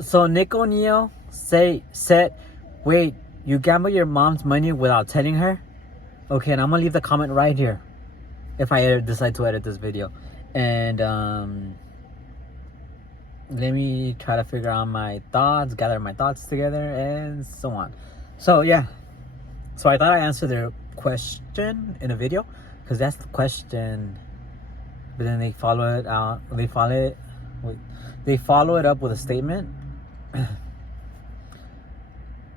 So Nick O'Neill said, "Wait, you gamble your mom's money without telling her?" Okay, and I'm gonna leave the comment right here if I decide to edit this video, and let me try to figure out my thoughts, gather my thoughts together, and so on. So yeah, so I thought I answered their question in a video because that's the question, but then they follow it out. They follow it up with a statement.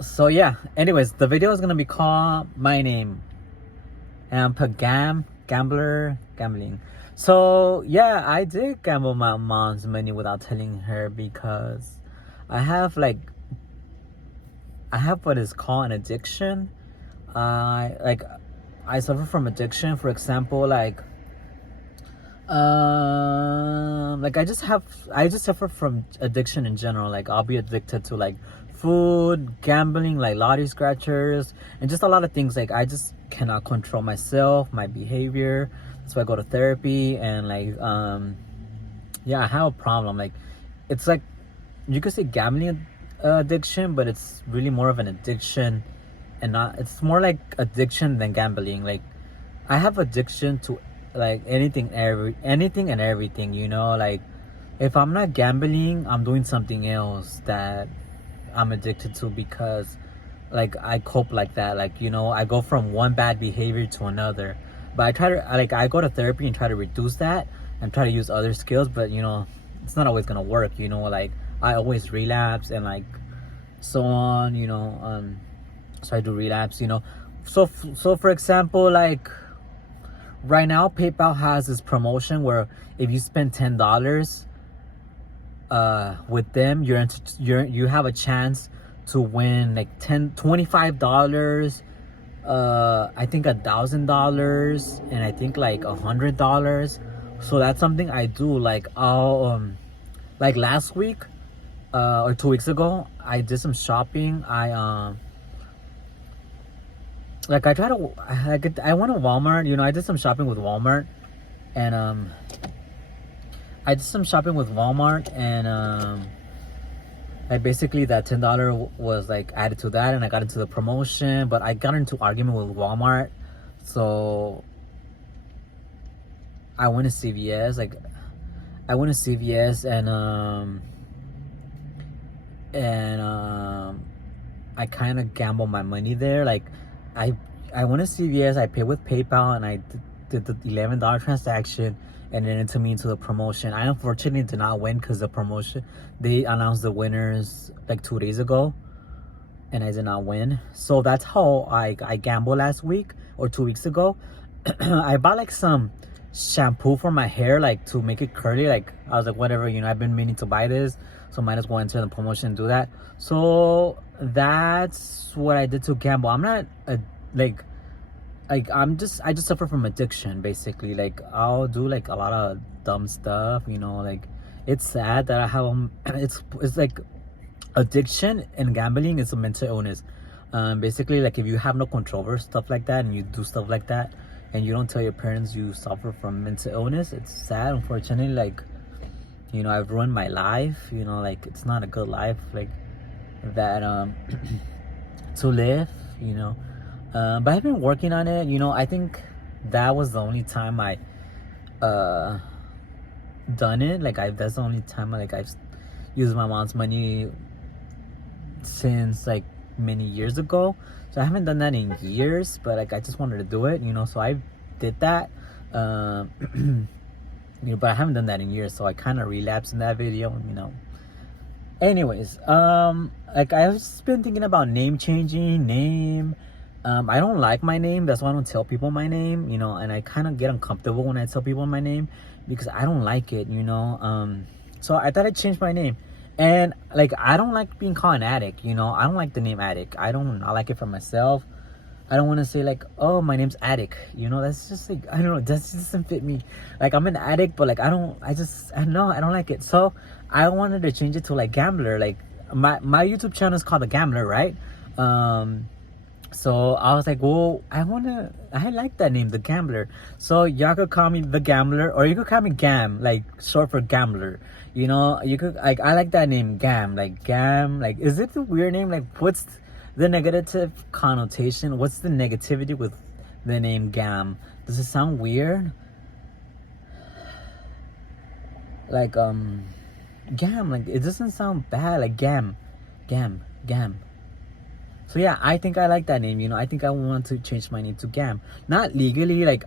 So yeah, anyways, the video is gonna be called My Name, and put gambling. So yeah, I did gamble my mom's money without telling her because I have what is called an addiction. I suffer from addiction. For example, I just suffer from addiction in general. Like I'll be addicted to like food, gambling, like lottery scratchers, and just a lot of things. Like I just cannot control myself, my behavior. So I go to therapy, and yeah, I have a problem. Like it's like you could say gambling addiction, but it's really more of an addiction, and not. It's more like addiction than gambling. Like I have addiction to like anything and everything, you know. Like if I'm not gambling, I'm doing something else that I'm addicted to because like I cope like that. Like, you know, I go from one bad behavior to another. But I try to I go to therapy and try to reduce that and try to use other skills, but you know, it's not always gonna work, you know. Like I always relapse and like so on, you know. So I do relapse, you know. So for example, like right now PayPal has this promotion where if you spend $10 with them, you have a chance to win like $25, I think $1,000, and I think like $100. So that's something I do. Like I'll like last week or 2 weeks ago, I did some shopping. I went to Walmart, you know. I did some shopping with Walmart, and I basically that $10 was like added to that, and I got into the promotion, but I got into argument with Walmart, so I went to CVS. And I kind of gambled my money there. Like I went to CVS, I paid with PayPal, and I did the $11 transaction, and then it took me into the promotion. I unfortunately did not win because the promotion, they announced the winners like 2 days ago, and I did not win. So that's how I gambled last week or 2 weeks ago. I bought like some shampoo for my hair, like to make it curly. Like I was like, whatever, you know, I've been meaning to buy this, so might as well enter the promotion and do that. So that's what I did to gamble. I'm not like I just suffer from addiction basically. Like I'll do like a lot of dumb stuff, you know. Like it's sad that I have it's like addiction and gambling is a mental illness. Basically, like if you have no control over stuff like that and you do stuff like that and you don't tell your parents you suffer from mental illness, it's sad, unfortunately. Like, you know, I've ruined my life, you know. Like it's not a good life like that to live, you know. But I've been working on it, you know. I think that was the only time I done it. Like that's the only time I've used my mom's money since like many years ago. So I haven't done that in years, but like I just wanted to do it, you know. So I did that, you know, but I haven't done that in years, so I kind of relapsed in that video, you know. Anyways, like I've just been thinking about name changing. I don't like my name, that's why I don't tell people my name, you know. And I kind of get uncomfortable when I tell people my name because I don't like it, you know. So I thought I'd change my name. And like I don't like being called an addict, you know. I don't like the name addict. I like it for myself. I don't want to say like, oh, my name's addict, you know. That's just like, I don't know, that just doesn't fit me. Like I'm an addict, but like I don't like it. So I wanted to change it to like gambler. Like my YouTube channel is called The Gambler, right? So I was like, well, I like that name, the Gambler. So y'all could call me the Gambler, or you could call me Gam, like short for Gambler. You know, you could like, I like that name, Gam, like Gam. Like, is it a weird name? Like, what's the negative connotation? What's the negativity with the name Gam? Does it sound weird? Like, Gam, like it doesn't sound bad. Like Gam. So yeah, I think I like that name. You know, I think I want to change my name to Gam. Not legally. Like,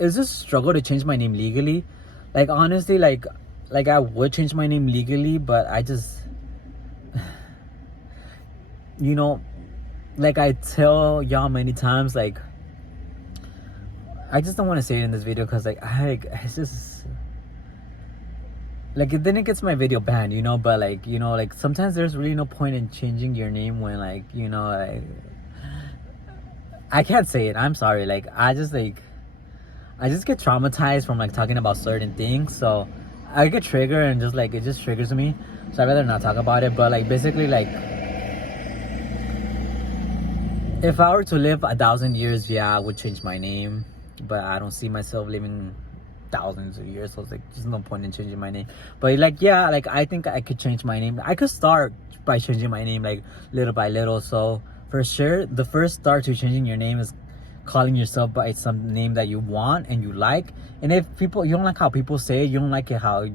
it's a struggle to change my name legally. Like, honestly, like I would change my name legally, but I just, you know, like I tell y'all many times, like I just don't want to say it in this video because like it's just like then it gets my video banned, you know. But like, you know, like sometimes there's really no point in changing your name when, like, you know, like I can't say it, I'm sorry. Like I just get traumatized from like talking about certain things, so I get triggered and just like it just triggers me, so I'd rather not talk about it. But like basically, like if I were to live 1,000 years, yeah, I would change my name, but I don't see myself living thousands of years, so it's like there's no point in changing my name. But like, yeah, like I think I could change my name. I could start by changing my name like little by little. So for sure, the first start to changing your name is calling yourself by some name that you want and you like. And if you don't like how people say it, you don't like it how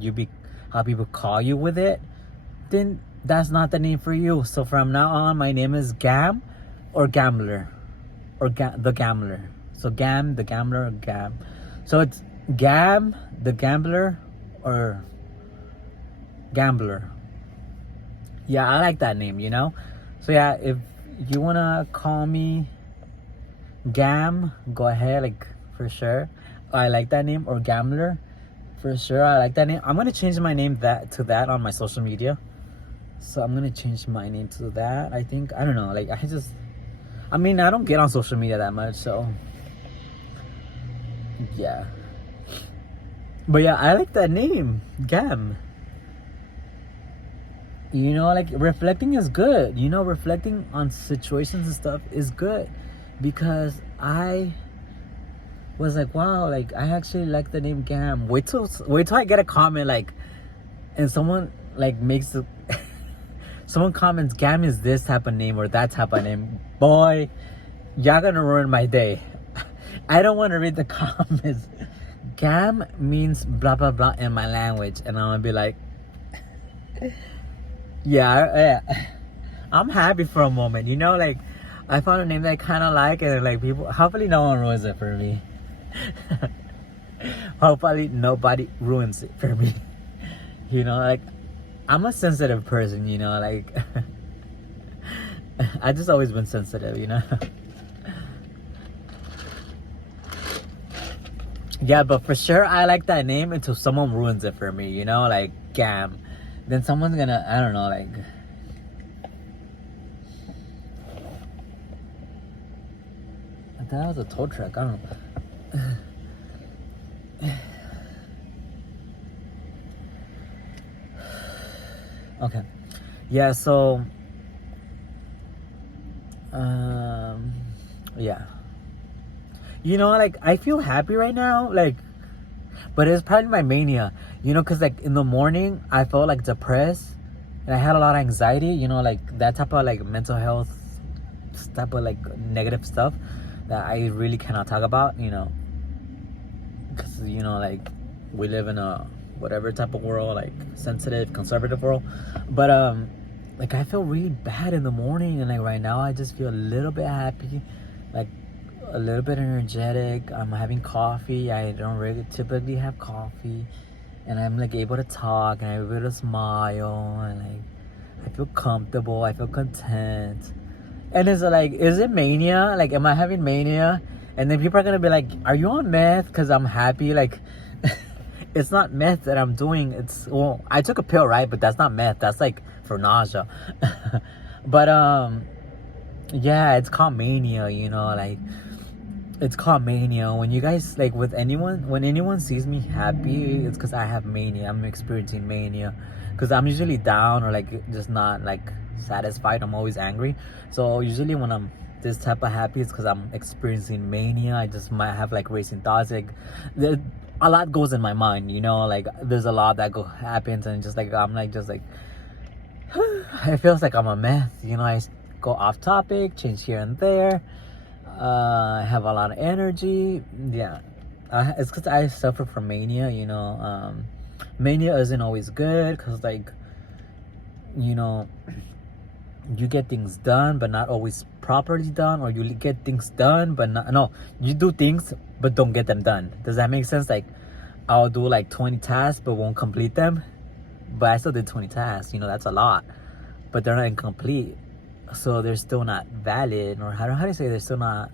people call you with it, then that's not the name for you. So from now on, my name is Gam or Gambler, or the Gambler. So Gam, the Gambler, or Gam. So it's Gam, the Gambler, or Gambler. Yeah, I like that name, you know. So yeah, if you wanna call me Gam, go ahead, like for sure. I like that name, or Gambler, for sure. I like that name. I'm gonna change my name to that on my social media. So I'm gonna change my name to that. I think, I don't know, like I mean, I don't get on social media that much, so yeah. But yeah, I like that name, Gam. You know, like reflecting is good. You know, reflecting on situations and stuff is good, because I was like, wow, like I actually like the name Gam. Wait till I get a comment like, and someone like makes a someone comments Gam is this type of name or that type of name. Boy, y'all gonna ruin my day. I don't want to read the comments. Gam means blah blah blah in my language, and I'm gonna be like, yeah, I'm happy for a moment, you know. Like I found a name that I kind of like, and like people, hopefully no one ruins it for me. Hopefully nobody ruins it for me. You know, like I'm a sensitive person, you know, like I just always been sensitive, you know. Yeah, but for sure I like that name until someone ruins it for me, you know, like Gam. Then someone's gonna, I don't know, like I thought it was a tow truck, I don't know. Okay. Yeah, so yeah. You know, like I feel happy right now, like, but it's probably my mania, you know, because like in the morning I felt like depressed and I had a lot of anxiety, you know, like that type of like mental health type of like negative stuff that I really cannot talk about, you know, because, you know, like we live in a whatever type of world, like sensitive, conservative world. But like I feel really bad in the morning, and like right now I just feel a little bit happy, like a little bit energetic. I'm having coffee. I don't really typically have coffee, and I'm like able to talk, and I'm able to smile, and like I feel comfortable, I feel content. And it's like, is it mania? Like, am I having mania? And then people are gonna be like, are you on meth? Because I'm happy. Like it's not meth that I'm doing. It's, well, I took a pill, right? But that's not meth. That's like for nausea. But yeah, it's called mania, you know, like it's called mania. When you guys, like, when anyone sees me happy, it's because I have mania. I'm experiencing mania, because I'm usually down or like just not like satisfied. I'm always angry. So usually when I'm this type of happy is because I'm experiencing mania. I just might have like racing thoughts. Like a lot goes in my mind, you know, like there's a lot that happens, and just like I'm like just like it feels like I'm a mess, you know. I go off topic, change here and there. I have a lot of energy. Yeah, it's because I suffer from mania, you know. Mania isn't always good because, like, you know, you get things done but not always properly done, or you get things done but not, no, you do things but don't get them done. Does that make sense? Like, I'll do like 20 tasks but won't complete them, but I still did 20 tasks, you know. That's a lot, but they're not incomplete, so they're still not valid. Or how do you say they're still not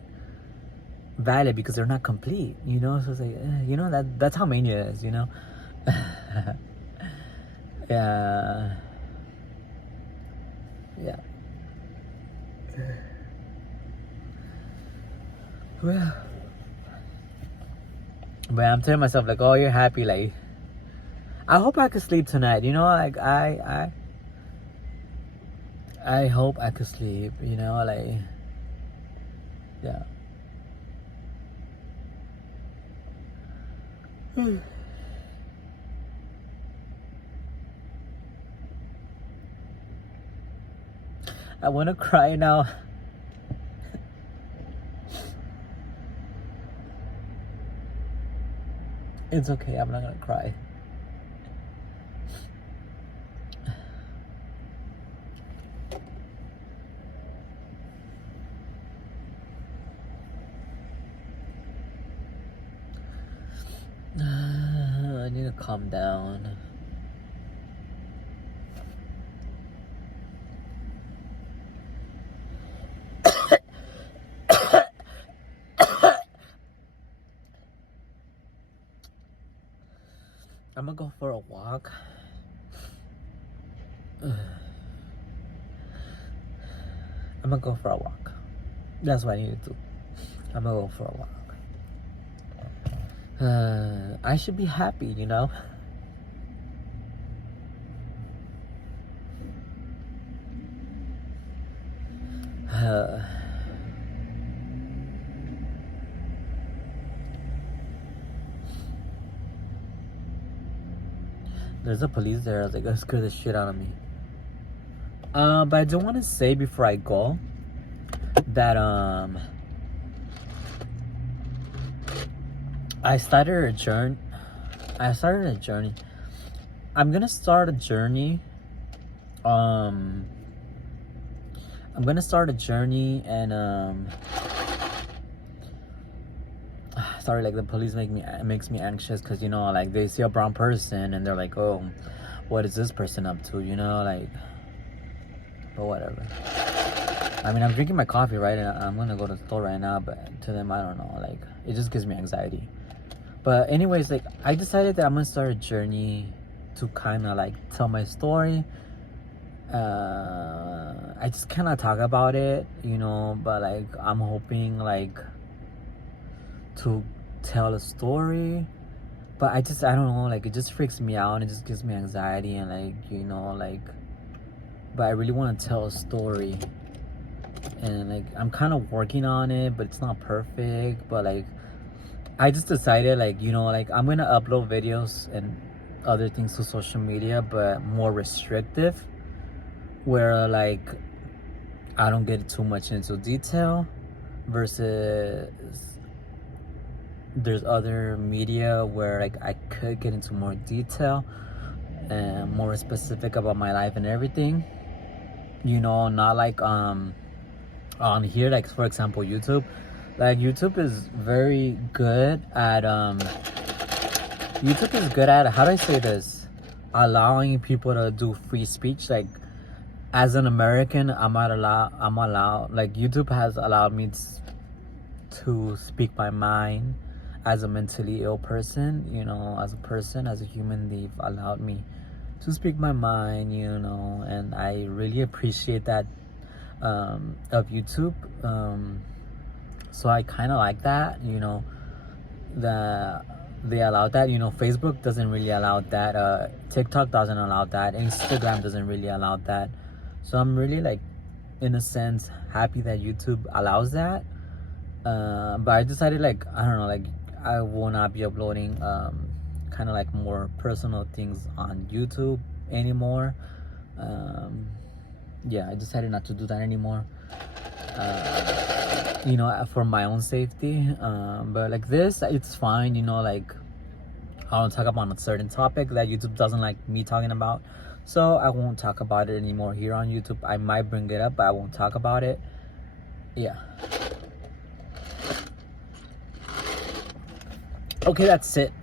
valid because they're not complete, you know. So it's like, you know, that's how mania is, you know. Yeah. Yeah. Well, but I'm telling myself like, oh, you're happy. Like, I hope I could sleep tonight. You know, like I hope I could sleep. You know, like, yeah. I want to cry now. It's okay. I'm not gonna cry. I need to calm down. I'm gonna go for a walk. I'm gonna go for a walk. That's what I need to do. I'm gonna go for a walk. I should be happy, you know. There's a police there. I was like, that scared the shit out of me. But I do want to say before I go that I started a journey. I'm gonna start a journey. I'm gonna start a journey, and sorry, like the police makes me anxious because, you know, like they see a brown person and they're like, oh, what is this person up to, you know, like. But whatever. I mean, I'm drinking my coffee, right, and I'm gonna go to the store right now, but to them, I don't know, like, it just gives me anxiety. But anyways, like, I decided that I'm gonna start a journey to kind of like tell my story. I just cannot talk about it, you know, but like I'm hoping like to tell a story. But I don't know, like it just freaks me out and it just gives me anxiety, and like, you know, like, but I really want to tell a story, and like I'm kind of working on it, but it's not perfect. But like I just decided, like, you know, like I'm gonna upload videos and other things to social media, but more restrictive, where like I don't get too much into detail, versus there's other media where like I could get into more detail and more specific about my life and everything, you know. Not like on here, like for example YouTube. Like YouTube is very good at how do I say this, allowing people to do free speech. Like as an American, I'm allowed, like YouTube has allowed me to speak my mind. As a mentally ill person, you know, as a person, as a human, they've allowed me to speak my mind, you know, and I really appreciate that of YouTube. So I kind of like that, you know, that they allow that. You know, Facebook doesn't really allow that. TikTok doesn't allow that. Instagram doesn't really allow that. So I'm really like in a sense happy that YouTube allows that. But I decided, like, I don't know, like, I will not be uploading kind of like more personal things on YouTube anymore. Yeah, I decided not to do that anymore. You know, for my own safety. But like this, it's fine. You know, like, I don't talk about a certain topic that YouTube doesn't like me talking about, so I won't talk about it anymore here on YouTube. I might bring it up, but I won't talk about it. Yeah. Okay, that's it.